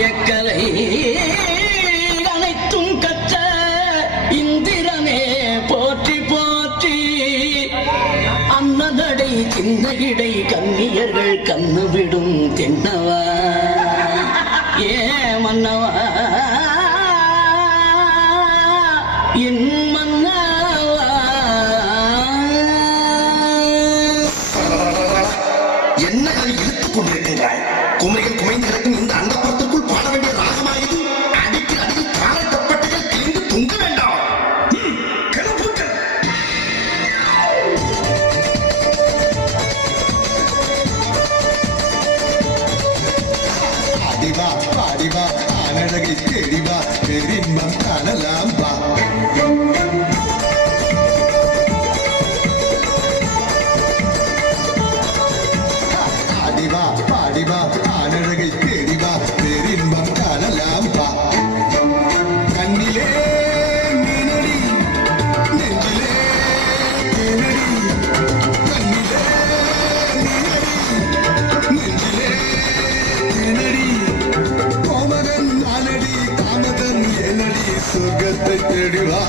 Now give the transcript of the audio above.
மாயக்கலை அனைத்தும் கற்ற இந்திரனே போற்றி போற்றி. அன்னதடை சின்ன இடை கன்னியர்கள் கண்ணு விடும் தென்னவா ஏ மன்னவா என் மன்னவா. என்ன கதை இழுத்துக் கொண்டிருக்கின்றாய்? குமரிகள் குமைந்து கிடக்கும் இந்த அந்தப்புறத்திற்குள் பாட வேண்டிய ராகமாயது. அடிக்கு அடியில் காலை தப்பட்டைகள் கிழிந்து தொங்க வேண்டாம். கிளப்புங்கள். ஆடிவா பாடிவா ஆனழகை தேடிவா பெரின்பம் காணலாம் வா. ஆடிவா பாடிவா ஆனழகை தேடிவா பெரின்பம் காணலாம் வா. கண்ணிலே மீனடி நெஞ்சிலே தேனடி. கண்ணிலே மீனடி நெஞ்சிலே தேனடி. கோமகன் ஆனடி காமகன் ஏனடி சொர்க்கத்தை தேடிவா.